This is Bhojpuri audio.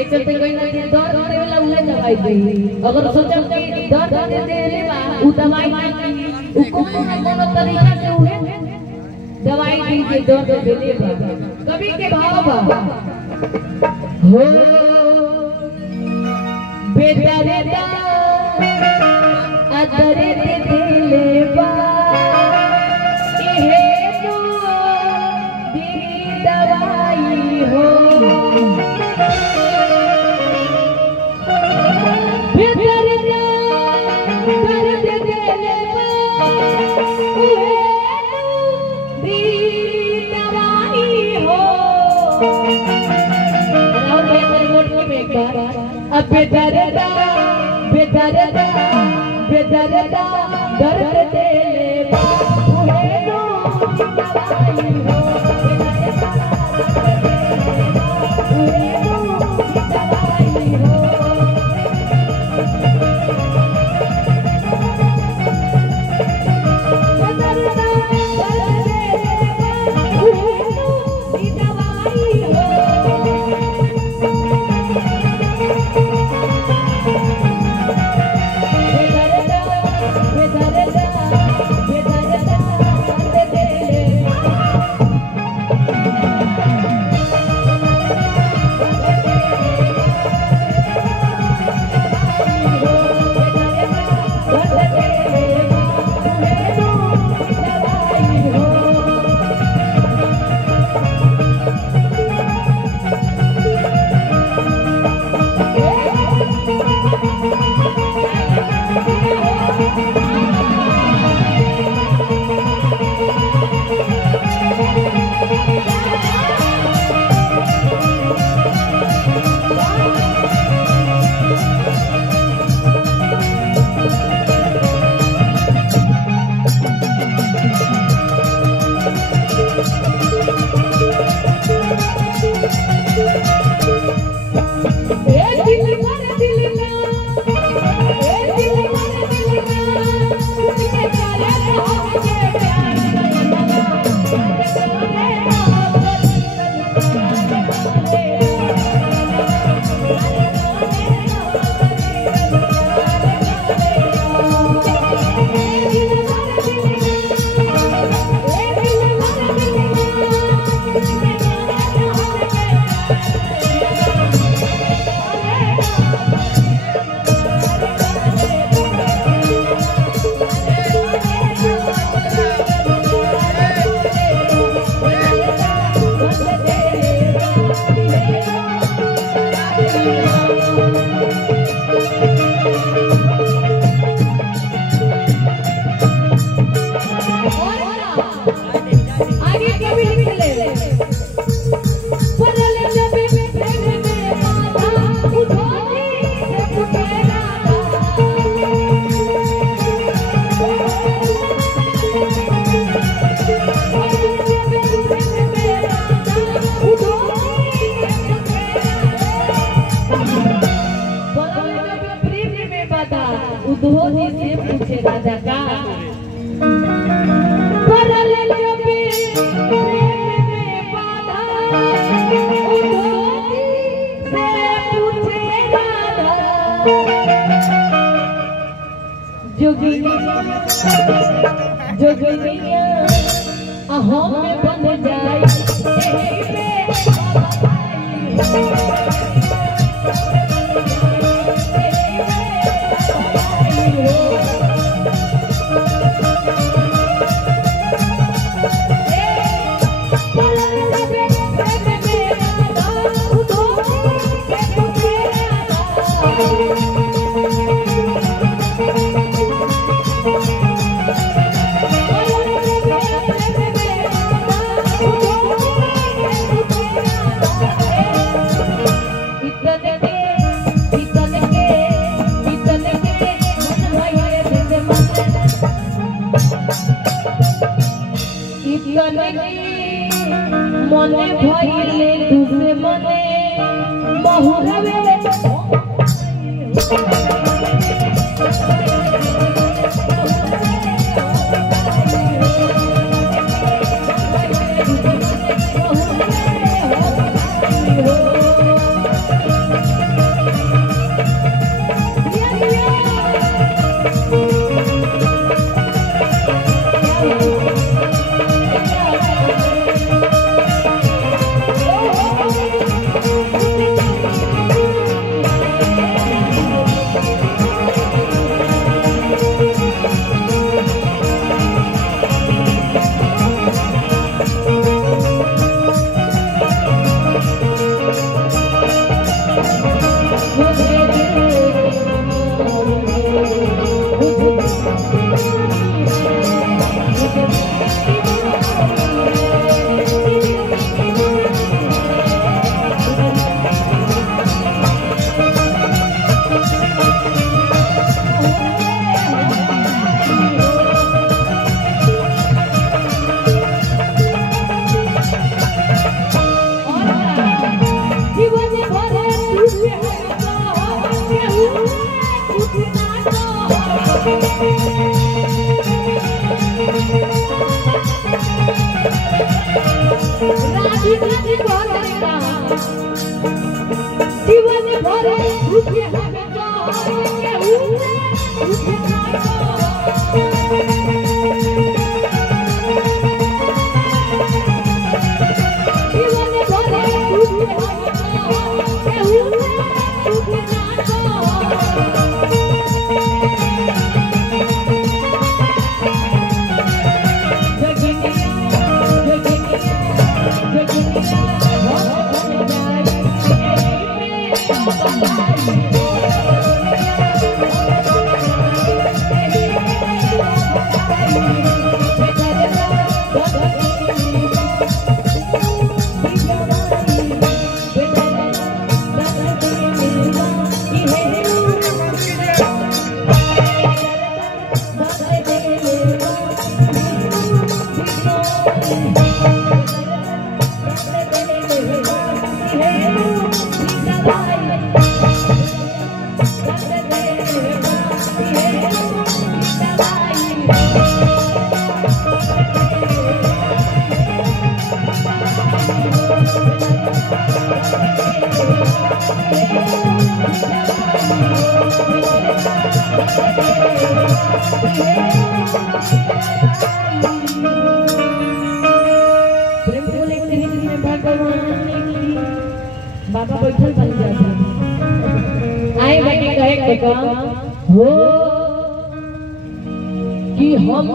एक चलते कोई ना दर्द देला उहे दवाई दे अगर सोचो कि दर्द दे देले बा उ दवाई उ कोनो ना कोनो तरीका से उहे दवाई दी के दर्द देले बा कभी के भाव बा हो बेटा रे दा अदरे दे देले बा इहे तो दी दवाई हो बेदरदा बेदरदा बेदरदा दर्द देले बाबूए नो दवाई हो बाबूए नो दवाई हो बेदरदा दर्द देले बाबूए नो दवाई हो उद्धोधी से पूछे राजा का परल जो प्रेम में बाधा उद्धोधी से पूछे राजा जोगिनिया हम में बन जाए मने भइले तुसे मने बहुरवे जीवन भर रुके हमें तो के ऊपर रुके जीवन भर रुके बाबा बैठल बन जाते आए बेटी कहे हो कि हम